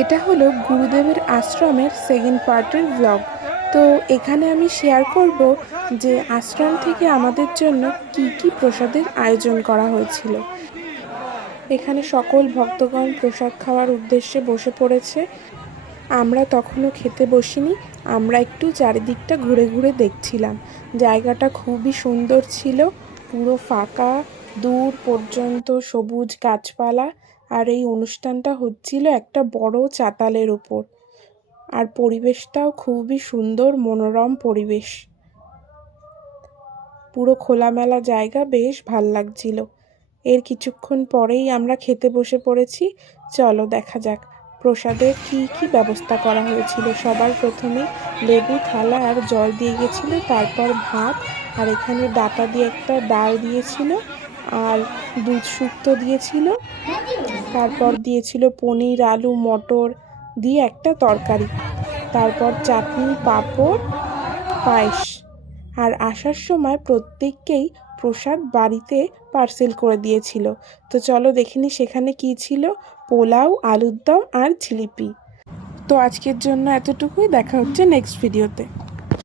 এটা হলো গুরুদেবের আশ্রমের সেকেন্ড পার্টের ব্লগ। তো এখানে আমি শেয়ার করব যে আশ্রম থেকে আমাদের জন্য কি কি প্রসাদের আয়োজন করা হয়েছিল। এখানে সকল ভক্তগণ প্রসাদ খাওয়ার উদ্দেশ্যে বসে পড়েছে। আমরা তখনও খেতে বসিনি, আমরা একটু চারিদিকটা ঘুরে ঘুরে দেখছিলাম। জায়গাটা খুবই সুন্দর ছিল, পুরো ফাঁকা, দূর পর্যন্ত সবুজ গাছপালা। আর এই অনুষ্ঠানটা হচ্ছিল একটা বড় চাতালের উপর। আর পরিবেশটাও খুবই সুন্দর, মনোরম পরিবেশ, পুরো খোলামেলা জায়গা, বেশ ভাল লাগছিল। এর কিছুক্ষণ পরেই আমরা খেতে বসে পড়েছি। চলো দেখা যাক প্রসাদের কি কি ব্যবস্থা করা হয়েছিল। সবার প্রথমে লেবু থালা আর জল দিয়ে গেছিল, তারপর ভাত, আর এখানে ডাটা দিয়ে একটা ডাল দিয়েছিল, আর দুধ শুক্তো দিয়েছিল, তারপর দিয়েছিল পনির, আলু, মটর দিয়ে একটা তরকারি, তারপর চাটনি, পাঁপড়, পায়েস। আর আসার সময় প্রত্যেককেই প্রসাদ বাড়িতে পার্সেল করে দিয়েছিল। তো চলো দেখিনি সেখানে কি ছিল। পোলাও, আলুর দম আর জিলিপি। তো আজকের জন্য এতটুকুই, দেখা হচ্ছে নেক্সট ভিডিওতে।